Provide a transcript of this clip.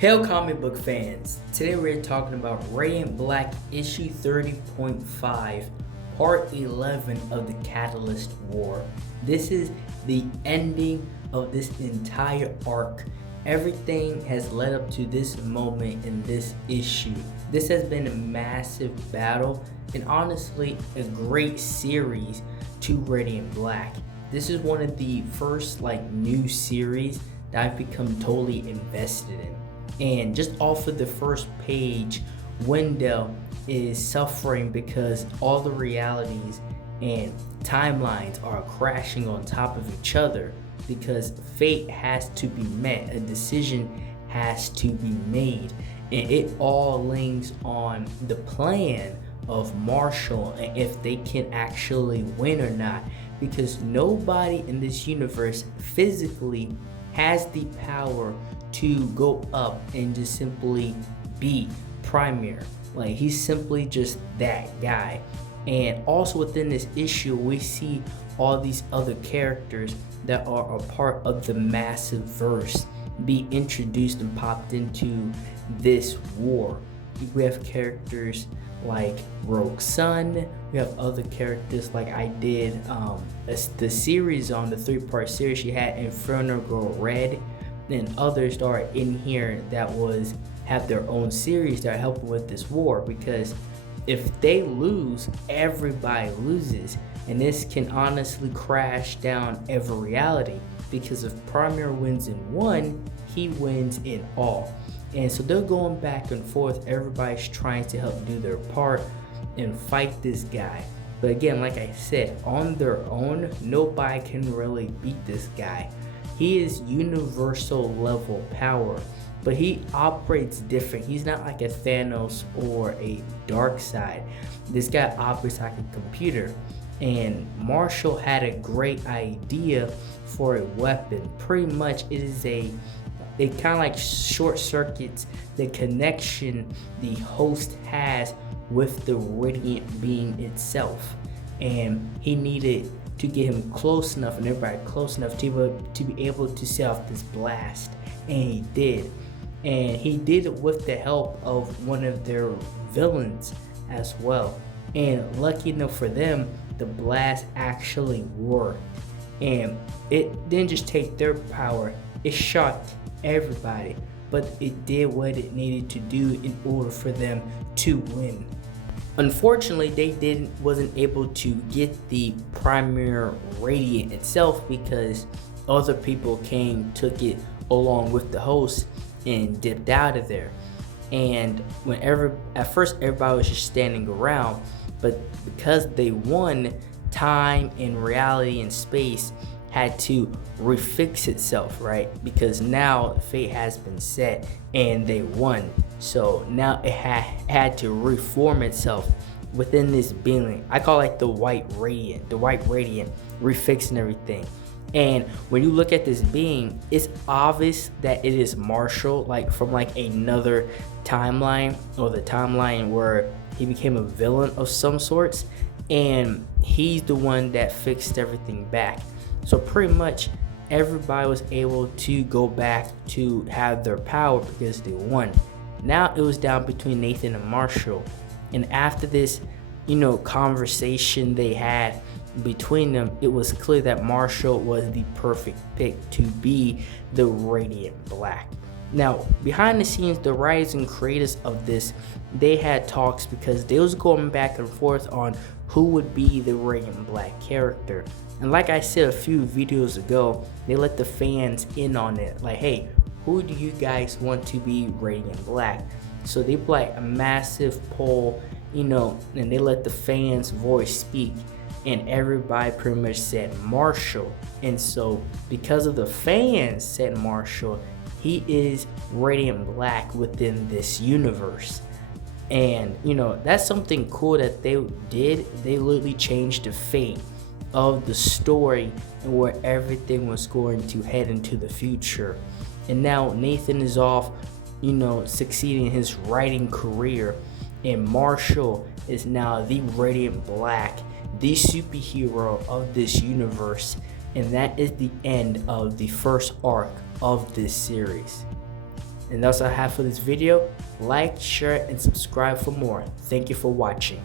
Hail comic book fans! Today we're talking about Radiant Black issue 30.5, part 11 of the Catalyst War. This is the ending of this entire arc. Everything has led up to this moment in this issue. This has been a massive battle and honestly a great series to Radiant Black. This is one of the first new series that I've become totally invested in. And just off of the first page, Wendell is suffering because all the realities and timelines are crashing on top of each other because fate has to be met, a decision has to be made, and it all links on the plan of Marshall and if they can actually win or not, because nobody in this universe physically has the power to go up and just simply be Premier. He's simply just that guy. And also within this issue, we see all these other characters that are a part of the massive verse be introduced and popped into this war. We have characters like Rogue Sun. We have other characters like I did the series on the 3-part series. She had Inferno Girl Red, and others that are in here that have their own series that are helping with this war, because if they lose, everybody loses, and this can honestly crash down every reality, because if Premier wins in one, he wins in all. And so they're going back and forth. Everybody's trying to help do their part and fight this guy. But again, like I said, on their own, nobody can really beat this guy. He is universal level power, but he operates different. He's not like a Thanos or a Darkseid. This guy operates like a computer. And Marshall had a great idea for a weapon. Pretty much it kind of like short circuits the connection the host has with the Radiant being itself. And he needed to get him close enough and everybody close enough to be able to set off this blast. And he did. And he did it with the help of one of their villains as well. And lucky enough for them, the blast actually worked. And it didn't just take their power, it shocked everybody. But it did what it needed to do in order for them to win. Unfortunately, they wasn't able to get the Premier Radiant itself because other came, took it along with the host and dipped out of there. And at first everybody was just standing around, but because they won, time and reality and space had to refix itself, right? Because now fate has been set and they won. So now it had to reform itself within this being. I call it the White Radiant refixing everything. And when you look at this being, it's obvious that it is Marshall, from another timeline, or the timeline where he became a villain of some sorts, and he's the one that fixed everything back. So pretty much everybody was able to go back to have their power because they won. Now it was down between Nathan and Marshall. And after this, conversation they had between them, it was clear that Marshall was the perfect pick to be the Radiant Black. Now, behind the scenes, the writers and creators of this, they had talks because they was going back and forth on who would be the Radiant Black character. And like I said a few videos ago, they let the fans in on it. Hey, who do you guys want to be Radiant Black? So they put a massive poll, and they let the fans' voice speak. And everybody pretty much said Marshall. And so because of the fans said Marshall, he is Radiant Black within this universe. And that's something cool that they did. They literally changed the fate of the story and where everything was going to head into the future. And now Nathan is off, succeeding in his writing career, and Marshall is now the Radiant Black, the superhero of this universe. And that is the end of the first arc of this series. And that's all I have for this video. Like, share, and subscribe for more. Thank you for watching.